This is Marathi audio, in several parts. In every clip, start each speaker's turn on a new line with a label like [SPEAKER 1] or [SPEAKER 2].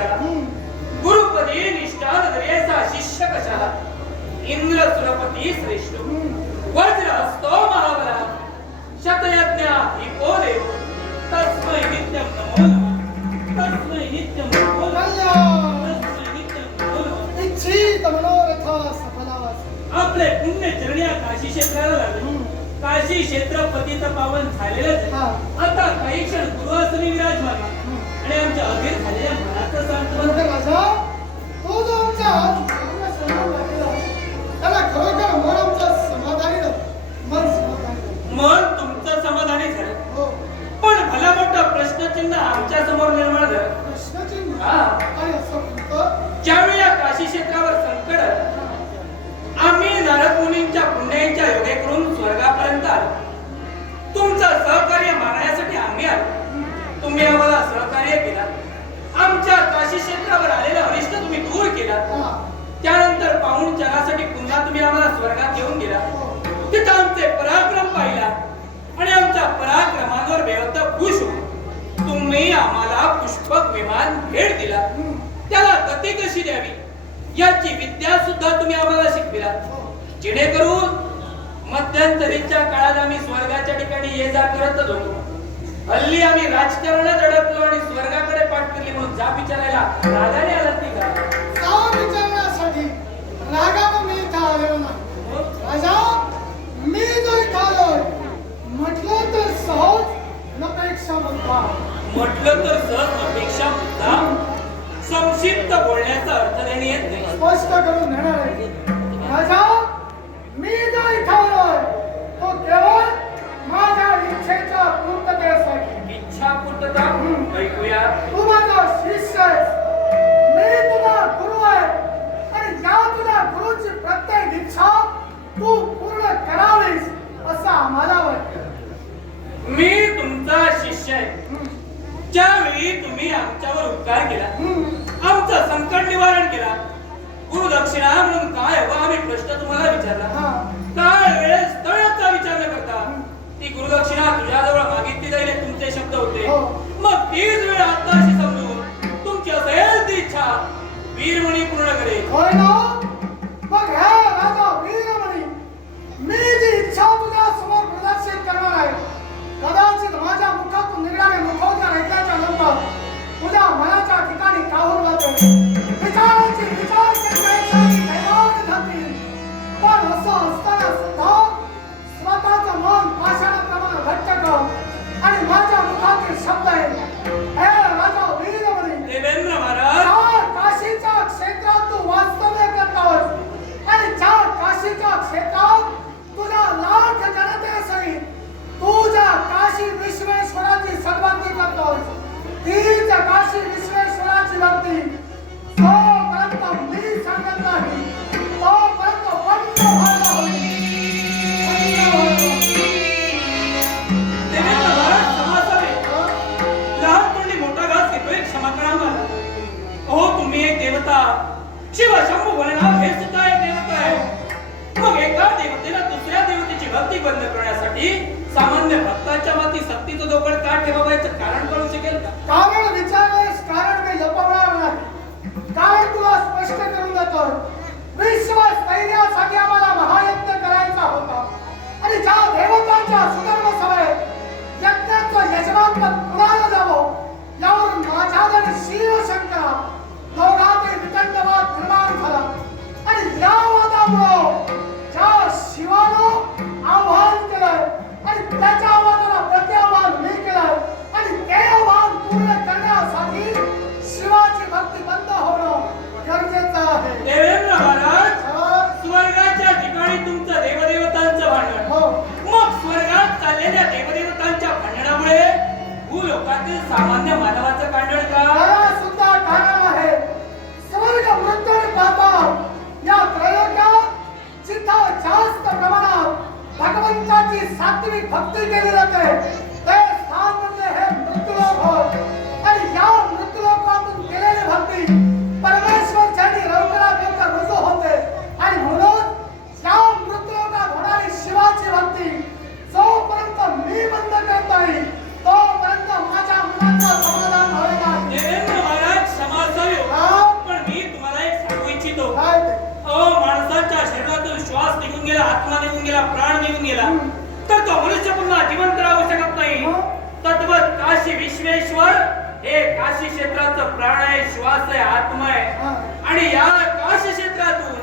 [SPEAKER 1] कशाला गुरुपदी निष्ठा नजरेचा शिष्य कशाला इंद्र सुरपती श्रेष्ठ वज्र असतो महाबला शतयज्ञ हिपो देव तस्मै नित्यं नमो तस्मै नित्यं नमो तस्मै नमो
[SPEAKER 2] इच्छित मनोरथ
[SPEAKER 1] आपले पुण्य चरण्या काशी क्षेत्राला लागले काशी क्षेत्र पतित पावन झालेलंच आता काही क्षण गुरुवासनी विराजमान आणि आमच्या अधीर झालेल्या
[SPEAKER 2] मन
[SPEAKER 1] तुमचं समाधानी झालं.
[SPEAKER 2] हो.
[SPEAKER 1] पण भला मोठा प्रश्नचिन्ह आमच्यासमोर निर्माण झालं.
[SPEAKER 2] प्रश्नचिन्ह?
[SPEAKER 1] हा. ज्यावेळी काशी क्षेत्रावर संकट आम्ही नारद मुनींच्या तुम्ही आम्हाला पुष्पक विमान भेट दिला. त्याला गती कशी द्यावी? याची विद्या सुद्धा तुम्ही आम्हाला शिकविला. जेणेकरून मध्यंतरीच्या काळात आम्ही स्वर्गाच्या ठिकाणी ये जा करतच होतो. हल्ली आम्ही राजकारणात अडकलो आणि स्वर्गाकडे पाठ केली म्हणून जा विचारायला राजाने आला ती का
[SPEAKER 2] विचारण्यासाठी रागानं मी इथं आलो ना राजा मी जो इथं आलोय म्हटलं तर सहज नपेक्षा म्हणता
[SPEAKER 1] म्हटलं तर सहज अपेक्षा मुद्दा संक्षिप्त बोलण्याचा अर्थ देणे येत नाही.
[SPEAKER 2] स्पष्ट करून देणार आहे. राजा मी जो इथं आलोय तो केवळ माझ्या इच्छेच्या पूर्ततेसाठी.
[SPEAKER 1] इच्छा पूर्तता? ऐकूया.
[SPEAKER 2] तू माझा शिष्य आहेस. मी तुझा गुरु आहे. आणि ज्या तुझ्या गुरुची प्रत्येक इच्छा तू पूर्ण करावीस असं आम्हाला वाटतं.
[SPEAKER 1] मी तुमचा शिष्य आहे. ज्यावेळी तुम्ही आमच्यावर उपकार केला आमचं संकट निवारण केला गुरुदक्षिणा म्हणून काय हवं आम्ही प्रश्न तुम्हाला विचारला
[SPEAKER 2] हा.
[SPEAKER 1] काय वेळेस स्थळाचा विचार न करता ती गुरुदक्षिणा तुझ्याजवळ मागितली जाईल हे तुमचे शब्द होते
[SPEAKER 2] हो.
[SPEAKER 1] मग तीच वेळ आता अशी समजून तुमची असेल ती इच्छा वीरमणी पूर्ण करेल Something. करण्यासाठी सामान्य भक्ताच्या माती सक्तीचं दोघड का ठेवायचं कारण कळू शकेल का?
[SPEAKER 2] कारण विचारलेस कारण मी लपवणार नाही. कारण तुला स्पष्ट करून देतो विश्वास धैर्यासाठी आम्हाला महायज्ञ करायचा होता. आणि ज्या देवतांच्या सुधर्म सभेत यज्ञाचं यजमानपद कुणाला जावं यावरून माझ्या आणि शिवशंकरा त्याच्या आव्हानाला प्रत्याव्हान मी केलंय. आणि ते आव्हान पूर्ण करण्यासाठी शिवाची भक्ती बंद होणं गरजेचं आहे.
[SPEAKER 1] देवेंद्र महाराज स्वर्गाच्या ठिकाणी तुमचं देवदेवतांचं भांडण.
[SPEAKER 2] हो.
[SPEAKER 1] मग स्वर्गात चाललेल्या देवदेवतांच्या भांडणामुळे भूलोकातील सामान्य
[SPEAKER 2] भगवंताची सात्विक भक्ती केली जाते
[SPEAKER 1] काशी क्षेत्राचं प्राण आहे श्वास आहे आत्मा आहे. आणि या काशी क्षेत्रातून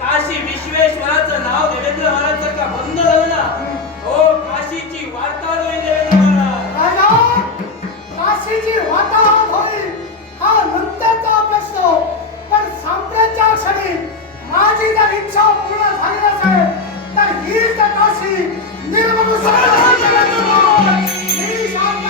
[SPEAKER 1] काशी विश्वेश्वराचं नाव देवेंद्र महाराज का बंद झाला. हो काशीची वार्ता होईल देवेंद्र महाराज.
[SPEAKER 2] काशीची वार्ता होईल. हा नंतरचा प्रश्न. पण सामन्याच्या क्षणी माझी जर इच्छा पूर्ण झाली तर हीच काशी. मी शांत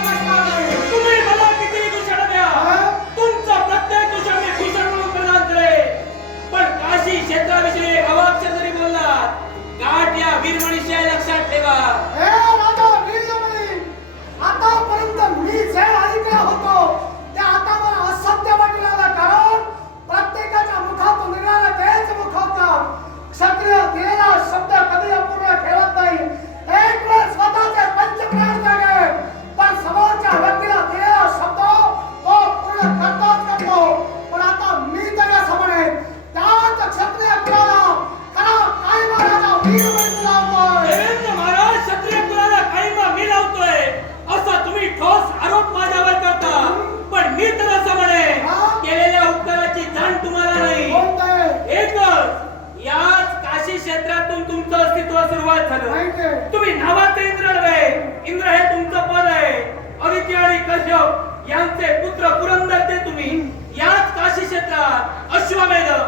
[SPEAKER 1] próxima medalha.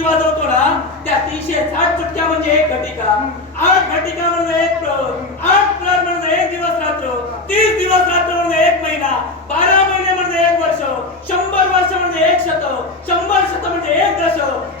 [SPEAKER 1] चुटकी वाजवतो ना त्या तीनशे साठ चुटक्या म्हणजे एक घटिका. आठ घटिका म्हणजे एक प्रहर. आठ प्रहर म्हणजे एक दिवस रात्र. तीस दिवस रात्र म्हणजे एक महिना. बारा महिने म्हणजे एक वर्ष. शंभर वर्ष म्हणजे एक शत शंभर शत म्हणजे एक दशक.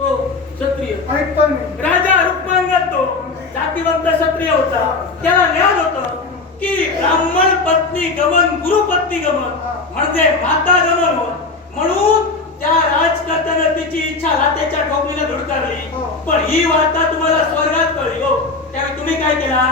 [SPEAKER 1] हो क्षत्रिय. ऐकत राजा रुक्मंगत तो जातीवंत क्षत्रिय होता. त्याला ज्ञान होत की ब्राह्मण पत्नी गमन गुरु पत्नी गमन म्हणजे माता गमन हो म्हणून त्या राजकर्त्यानं तिची इच्छा लातेच्या ठोकलीला धुडकारली
[SPEAKER 2] हो.
[SPEAKER 1] पण ही वार्ता तुम्हाला स्वर्गात कळली हो. त्यावेळी तुम्ही काय केला?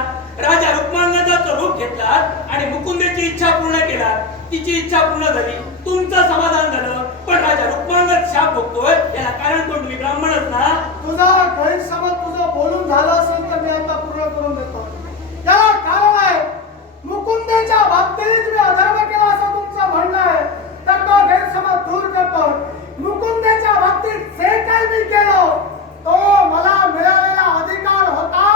[SPEAKER 1] राजा रुक्मांगाचा रूप घेतला आणि मुकुंदेची इच्छा पूर्ण केला. तिची इच्छा पूर्ण झाली. तुमचं समाधान झालं. पण राजा रुक्मांगद शाप भोगतोय. याला कारण कोण? तुम्ही ब्राह्मणच ना?
[SPEAKER 2] तुझा गैरसमज तुझं बोलून झालं असेल तर मी आता पूर्ण करून देतो त्याला कारण आहे मुकुंदेच्या बाबतीत मी अधर्म केला असं तुमचं म्हणणं आहे तर तो गैरसमज दूर करतो मुकुंदेच्या बाबतीत जे काही मी केलं तो मला मिळालेला अधिकार होता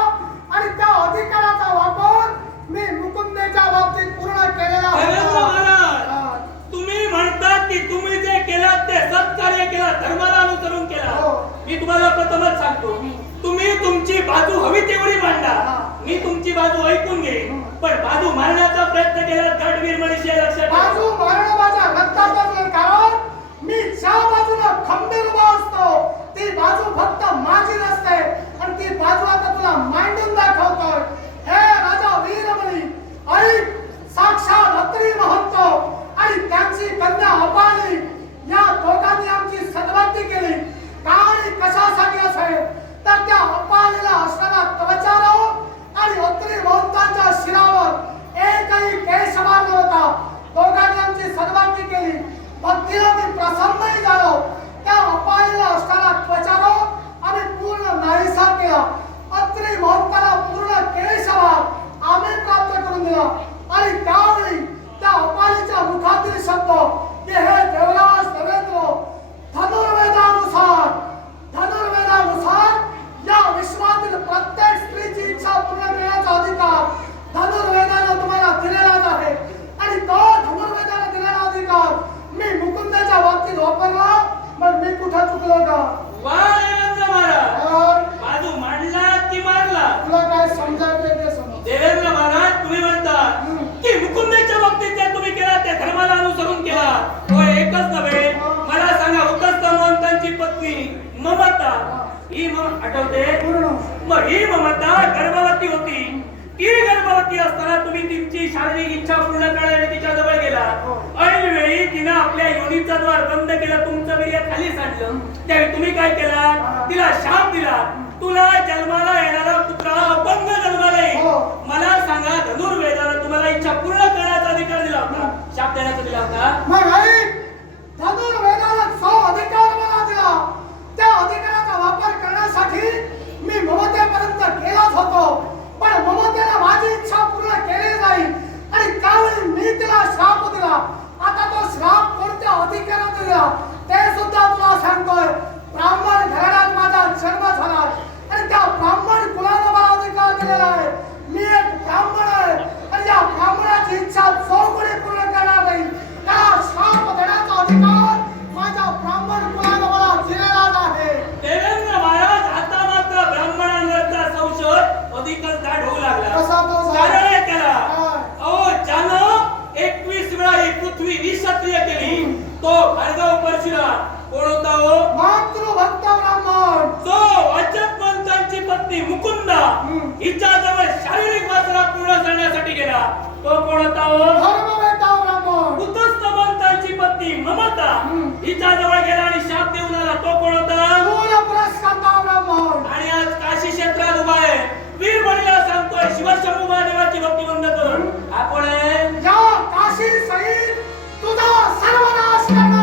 [SPEAKER 2] आणि त्या अधिकाराचा वापर मी मुकुंदेच्या बाबतीत पूर्ण केलेला
[SPEAKER 1] देवेंद्र
[SPEAKER 2] होता
[SPEAKER 1] महाराज
[SPEAKER 2] हा.
[SPEAKER 1] तुम्ही म्हणतात की तुम्ही जे केलं ते सत्कार्य केलं धर्माला अनुसरून
[SPEAKER 2] हो.
[SPEAKER 1] केलं मी तुम्हाला प्रथमच सांगतो तुम्ही तुमची बाजू हवी तेवढी मांडा
[SPEAKER 2] हा.
[SPEAKER 1] मी तुमची बाजू ऐकून घेईन पण बाजू मांडण्याचा प्रयत्न केला गटवीर मनुष्य लक्षात ठेवा.
[SPEAKER 2] बाजू मारणं माझ्या रक्तातच आहे. कारण मी ज्या बाजूला खंबीर उभा असतो ती बाजू फक्त माझी नसते आणि ती बाजू आता तुला मांडून दाखवतोय. हे राजा वीरमणी ऐक साक्षात अत्री महंत आणि त्यांची कन्या अपाली या दोघांनी आमची सद्भक्ती केली. का आणि कशासाठी असेल? तर त्या अपालीला असणारा त्वचारो आणि अत्री महंतांच्या शिरावर एकही केस मारला होता दोघांनी आमची सद्भक्ती केली भक्तीला मी प्रसन्नही झालो त्या अपायला असणारा त्वचारो आम्ही पूर्ण नाहीसा केला अत्री महंताला पूर्ण केशवार आम्ही प्राप्त करून दिला आणि त्यावेळी त्या अपालीच्या मुखातील शब्द की हे देवराज देवेंद्र धनुर्वेदानुसार धनुर्वेदानुसार या विश्वातील प्रत्येक स्त्रीची इच्छा पूर्ण करण्याचा अधिकार धनुर्वेदानं तुम्हाला दिलेलाच आहे आणि तो धनुर्वेदानं दिलेला अधिकार मी मुकुंदाच्या बाबतीत वापरला मग मी कुठं चुकलो का
[SPEAKER 1] महाराज बाजू मांडला की मारला.
[SPEAKER 2] तुला काय समजायचं ते समज.
[SPEAKER 1] देवेंद्र महाराज तुम्ही म्हणता की मुकुंदेच्या बाबतीत जे तुम्ही केला ते धर्माला अनुसरून केला. तो एकच नव्हे. मला सांगा उतस्त महंतांची पत्नी ममता ही. मग आठवते? मग ही ममता गर्भवती होती. ती गर्भवती असताना तुम्ही तिची शारीरिक इच्छा पूर्ण करण्यासाठी तिच्या जवळ गेला. ऐन वेळी तिनं आपल्या योनीचा द्वार बंद केला तुमचं वीर्य खाली सांडलं त्यावेळी तुम्ही काय केला? तिला शाप दिला. तुला जन्माला येणारा पुत्र हा अपंग जन्माला येईल.
[SPEAKER 2] हो.
[SPEAKER 1] मला सांगा धनुर्वेदाला तुम्हाला इच्छा पूर्ण करण्याचा अधिकार दिला होता. शाप देण्याचा दिला होता?
[SPEAKER 2] मग ऐक धनुर्वेदाला जो अधिकार मला दिला. त्या अधिकाराचा वापर करण्यासाठी मी ममतेपर्यंत गेलाच होतो. पण ममतेला माझी इच्छा पूर्ण केली नाही. आणि त्यावेळी मी तिला श्राप दिला. आता तो श्राप कोणत्या अधिकारात दिला? ते सुद्धा तुला सांगतोय. ब्राह्मण घराण्यात माझा जन्म झाला. आणि त्या ब्राह्मण कुलाला पूर्ण
[SPEAKER 1] करण्यासाठी
[SPEAKER 2] गेला. तो कोणता
[SPEAKER 1] हो? उद्धस्त मंतांची
[SPEAKER 2] पत्नी
[SPEAKER 1] ममता. हिच्या जवळ गेला आणि शाप देऊन आला. तो
[SPEAKER 2] आणि आज
[SPEAKER 1] काशी क्षेत्रात उभा आहे. वीर
[SPEAKER 2] बळीला
[SPEAKER 1] सांगतोय शिवशंभू महादेवाची भक्ती बंद करून. आपण काशी सहित तुझा सर्वनाश
[SPEAKER 2] करणार.